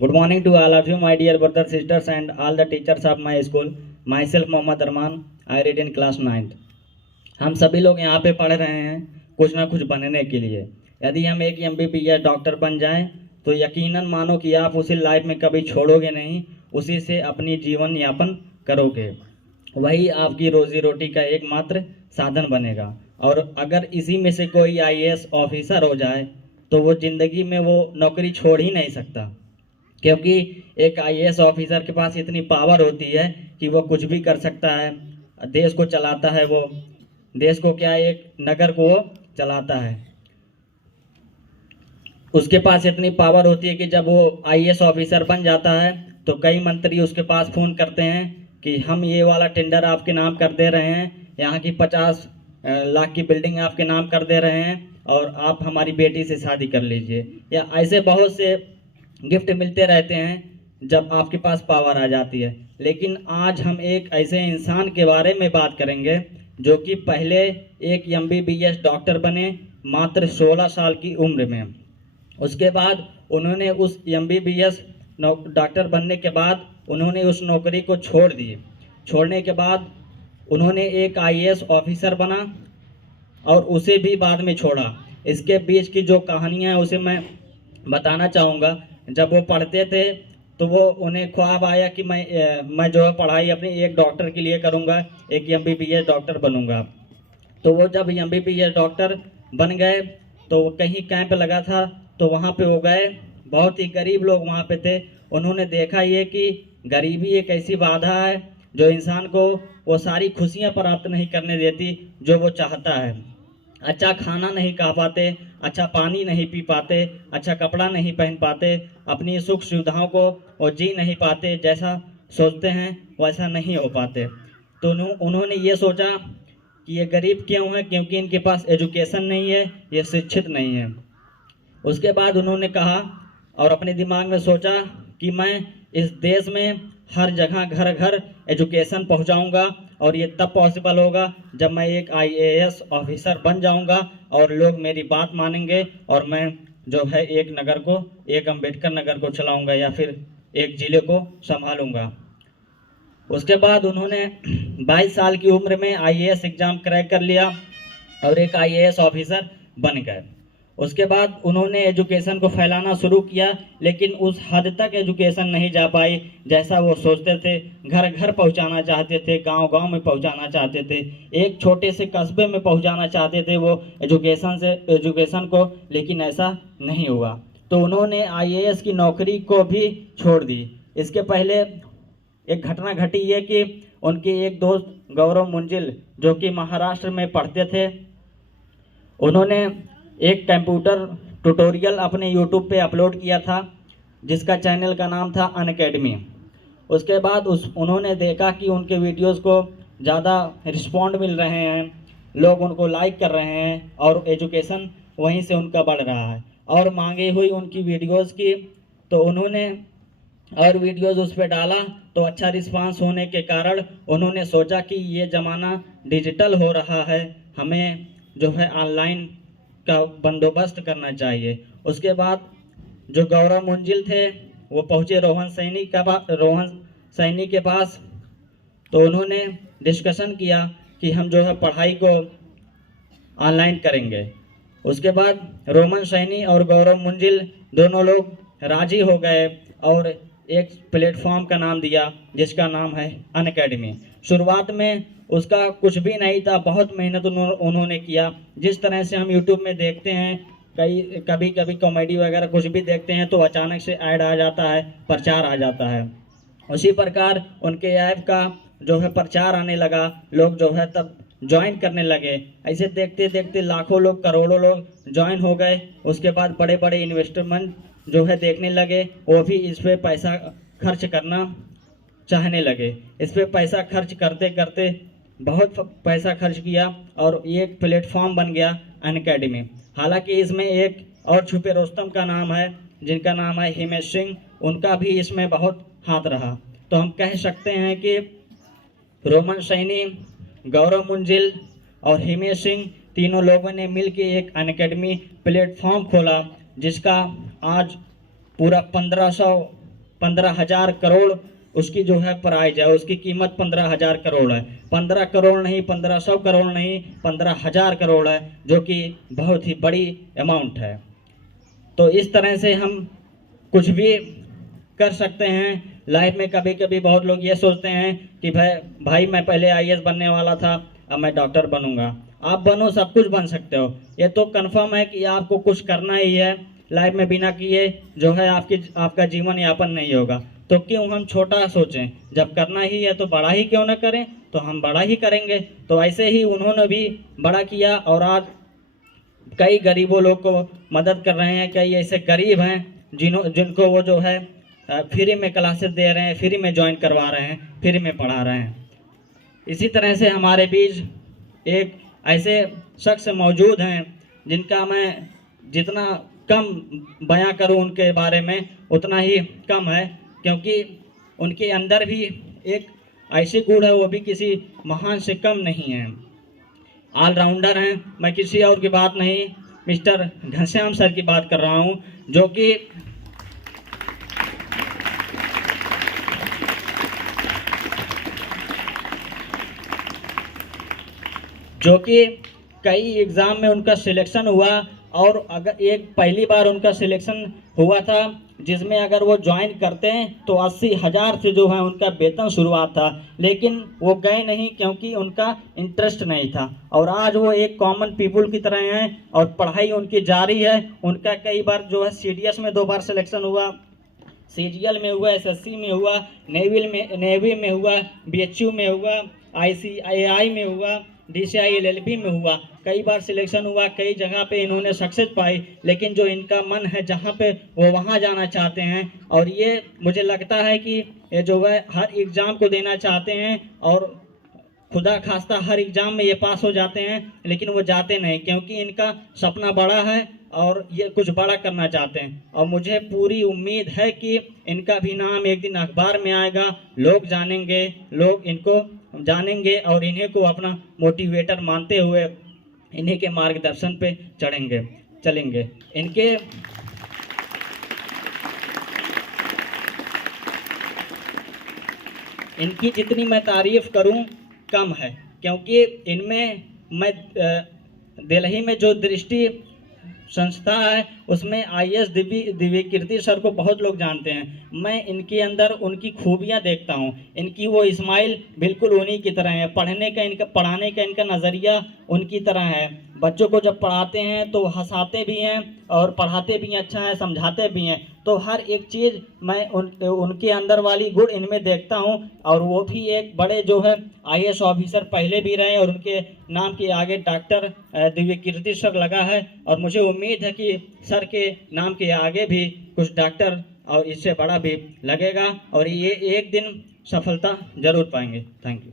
Good morning to all of you, my dear brothers, sisters, and all the teachers of my school. Myself, Mohammad Arman. I read in class 9th. हम सभी लोग यहाँ पे पढ़ रहे हैं कुछ ना कुछ बनने के लिए। यदि हम एक MBBS डॉक्टर बन जाएं तो यकीनन मानो कि आप उसे लाइफ में कभी छोड़ोगे नहीं, उसी से अपनी जीवन यापन करोगे। वही आपकी रोजी रोटी का एकमात्र साधन बनेगा। और अगर इसी में से कोई IAS ऑफिसर हो जाए तो वो ज़िंदगी में वो नौकरी छोड़ ही नहीं सकता, क्योंकि एक IAS ऑफिसर के पास इतनी पावर होती है कि वो कुछ भी कर सकता है। देश को चलाता है, वो देश को क्या, एक नगर को वो चलाता है। उसके पास इतनी पावर होती है कि जब वो IAS ऑफिसर बन जाता है तो कई मंत्री उसके पास फ़ोन करते हैं कि हम ये वाला टेंडर आपके नाम कर दे रहे हैं, यहाँ की 50 लाख की बिल्डिंग आपके नाम कर दे रहे हैं और आप हमारी बेटी से शादी कर लीजिए। या ऐसे बहुत से गिफ्ट मिलते रहते हैं जब आपके पास पावर आ जाती है। लेकिन आज हम एक ऐसे इंसान के बारे में बात करेंगे जो कि पहले एक MBBS डॉक्टर बने मात्र 16 साल की उम्र में। उसके बाद उन्होंने उस MBBS डॉक्टर बनने के बाद उन्होंने उस नौकरी को छोड़ दी। छोड़ने के बाद उन्होंने एक IAS ऑफिसर बना और उसे भी बाद में छोड़ा। इसके बीच की जो कहानियाँ हैं उसे मैं बताना चाहूँगा। जब वो पढ़ते थे तो वो उन्हें ख्वाब आया कि मैं जो है पढ़ाई अपनी एक डॉक्टर के लिए करूँगा, एक MBBS डॉक्टर बनूँगा। तो वो जब MBBS डॉक्टर बन गए तो कहीं कैंप लगा था तो वहाँ पे वो गए। बहुत ही गरीब लोग वहाँ पे थे। उन्होंने देखा ये कि गरीबी एक ऐसी बाधा है जो इंसान को वो सारी खुशियाँ प्राप्त नहीं करने देती जो वो चाहता है। अच्छा खाना नहीं खा पाते, अच्छा पानी नहीं पी पाते, अच्छा कपड़ा नहीं पहन पाते, अपनी सुख सुविधाओं को वो जी नहीं पाते, जैसा सोचते हैं वैसा नहीं हो पाते। तो उन्होंने ये सोचा कि ये गरीब क्यों है, क्योंकि इनके पास एजुकेशन नहीं है, ये शिक्षित नहीं है। उसके बाद उन्होंने कहा और अपने दिमाग में सोचा कि मैं इस देश में हर जगह घर घर एजुकेशन पहुंचाऊंगा और ये तब पॉसिबल होगा जब मैं एक IAS ऑफिसर बन जाऊंगा और लोग मेरी बात मानेंगे और मैं जो है एक नगर को, एक अम्बेडकर नगर को चलाऊंगा या फिर एक ज़िले को संभालूंगा। उसके बाद उन्होंने 22 साल की उम्र में IAS एग्ज़ाम क्रैक कर लिया और एक IAS ऑफिसर बन गए। उसके बाद उन्होंने एजुकेशन को फैलाना शुरू किया, लेकिन उस हद तक एजुकेशन नहीं जा पाई जैसा वो सोचते थे। घर घर पहुंचाना चाहते थे, गांव गांव में पहुंचाना चाहते थे, एक छोटे से कस्बे में पहुंचाना चाहते थे वो एजुकेशन को, लेकिन ऐसा नहीं हुआ। तो उन्होंने IAS की नौकरी को भी छोड़ दी। इसके पहले एक घटना घटी है कि उनके एक दोस्त गौरव मुंजिल जो कि महाराष्ट्र में पढ़ते थे, उन्होंने एक कंप्यूटर ट्यूटोरियल अपने यूट्यूब पे अपलोड किया था जिसका चैनल का नाम था अनअकैडमी। उसके बाद उन्होंने देखा कि उनके वीडियोस को ज़्यादा रिस्पॉन्ड मिल रहे हैं, लोग उनको लाइक कर रहे हैं और एजुकेशन वहीं से उनका बढ़ रहा है। और मांगी हुई उनकी वीडियोस की तो उन्होंने और वीडियोस उस पर डाला तो अच्छा रिस्पांस होने के कारण उन्होंने सोचा कि ये ज़माना डिजिटल हो रहा है, हमें जो है ऑनलाइन का बंदोबस्त करना चाहिए। उसके बाद जो गौरव मुंजिल थे वो पहुँचे रोहन सैनी के पास। तो उन्होंने डिस्कशन किया कि हम जो है पढ़ाई को ऑनलाइन करेंगे। उसके बाद रोमन सैनी और गौरव मुंजिल दोनों लोग राजी हो गए और एक प्लेटफॉर्म का नाम दिया जिसका नाम है अनअकैडमी। शुरुआत में उसका कुछ भी नहीं था, बहुत मेहनत उन्होंने किया। जिस तरह से हम यूट्यूब में देखते हैं, कभी कभी कॉमेडी वगैरह कुछ भी देखते हैं तो अचानक से ऐड आ जाता है, प्रचार आ जाता है। उसी प्रकार उनके ऐप का जो है प्रचार आने लगा, लोग जो है तब ज्वाइन करने लगे। ऐसे देखते देखते लाखों लोग, करोड़ों लोग ज्वाइन हो गए। उसके बाद बड़े बड़े इन्वेस्टमेंट जो है देखने लगे, वो भी इस पर पैसा खर्च करना चाहने लगे। इस पर पैसा खर्च करते करते बहुत पैसा खर्च किया और ये एक प्लेटफॉर्म बन गया अनअकैडमी। हालांकि इसमें एक और छुपे रुस्तम का नाम है जिनका नाम है हिमेश सिंह, उनका भी इसमें बहुत हाथ रहा। तो हम कह सकते हैं कि रोमन सैनी, गौरव मुंजिल और हिमेश सिंह तीनों लोगों ने मिलकर एक अनअकैडमी प्लेटफॉर्म खोला जिसका आज पूरा 1500 15,000 करोड़ उसकी जो है प्राइज है, उसकी कीमत 15,000 करोड़ है। 15 करोड़ नहीं, 1500 करोड़ नहीं, 15,000 करोड़ है, जो कि बहुत ही बड़ी अमाउंट है। तो इस तरह से हम कुछ भी कर सकते हैं लाइफ में। कभी कभी बहुत लोग ये सोचते हैं कि भाई मैं पहले आईएएस बनने वाला था, अब मैं डॉक्टर बनूंगा। आप बनो, सब कुछ बन सकते हो। ये तो कंफर्म है कि आपको कुछ करना ही है लाइफ में, बिना किए जो है आपका जीवन यापन नहीं होगा। तो क्यों हम छोटा सोचें, जब करना ही है तो बड़ा ही क्यों ना करें, तो हम बड़ा ही करेंगे। तो ऐसे ही उन्होंने भी बड़ा किया और आज कई गरीबों लोग को मदद कर रहे हैं। कई ऐसे गरीब हैं जिनको वो जो है फ्री में क्लासेस दे रहे हैं, फ्री में ज्वाइन करवा रहे हैं, फ्री में पढ़ा रहे हैं। इसी तरह से हमारे बीच एक ऐसे शख्स मौजूद हैं जिनका मैं जितना कम बयां करूं उनके बारे में उतना ही कम है, क्योंकि उनके अंदर भी एक ऐसी गुण है, वो भी किसी महान से कम नहीं है। ऑलराउंडर हैं। मैं किसी और की बात नहीं, मिस्टर घनश्याम सर की बात कर रहा हूं, जो कि कई एग्ज़ाम में उनका सिलेक्शन हुआ। और अगर एक पहली बार उनका सिलेक्शन हुआ था जिसमें अगर वो ज्वाइन करते हैं तो 80,000 से जो है उनका वेतन शुरुआत था, लेकिन वो गए नहीं क्योंकि उनका इंटरेस्ट नहीं था। और आज वो एक कॉमन पीपुल की तरह हैं और पढ़ाई उनकी जारी है। उनका कई बार जो है सीडीएस में 2 बार सिलेक्शन हुआ, सीजीएल में हुआ, एसएससी में हुआ, नेवी में हुआ, बीएचयू में हुआ, आईसीआईआई में हुआ, डीसीआई एलएलबी में हुआ। कई बार सिलेक्शन हुआ, कई जगह पे इन्होंने सक्सेस पाई, लेकिन जो इनका मन है जहाँ पे वो वहाँ जाना चाहते हैं। और ये मुझे लगता है कि ये जो है हर एग्ज़ाम को देना चाहते हैं और खुदा खास्ता हर एग्ज़ाम में ये पास हो जाते हैं, लेकिन वो जाते नहीं क्योंकि इनका सपना बड़ा है और ये कुछ बड़ा करना चाहते हैं। और मुझे पूरी उम्मीद है कि इनका भी नाम एक दिन अखबार में आएगा, लोग जानेंगे, लोग इनको जानेंगे और इन्हीं को अपना मोटिवेटर मानते हुए इन्हीं के मार्गदर्शन पे चलेंगे। इनकी जितनी मैं तारीफ़ करूं कम है, क्योंकि इनमें मैं दिल्ली में जो दृष्टि संस्था है उसमें आईएएस दिव्यकीर्ति सर को बहुत लोग जानते हैं। मैं इनके अंदर उनकी खूबियां देखता हूं। इनकी वो इस्माइल बिल्कुल उन्हीं की तरह है, पढ़ाने का इनका नज़रिया उनकी तरह है। बच्चों को जब पढ़ाते हैं तो हंसाते भी हैं और पढ़ाते भी अच्छा है, समझाते भी हैं। तो हर एक चीज़ मैं उनके अंदर वाली गुण इनमें देखता हूं। और वो भी एक बड़े जो है आईएएस ऑफिसर पहले भी रहे और उनके नाम के आगे डॉक्टर दिव्यकीर्ति सर लगा है। और मुझे उम्मीद है कि सर के नाम के आगे भी कुछ डॉक्टर और इससे बड़ा भी लगेगा और ये एक दिन सफलता जरूर पाएंगे। Thank you.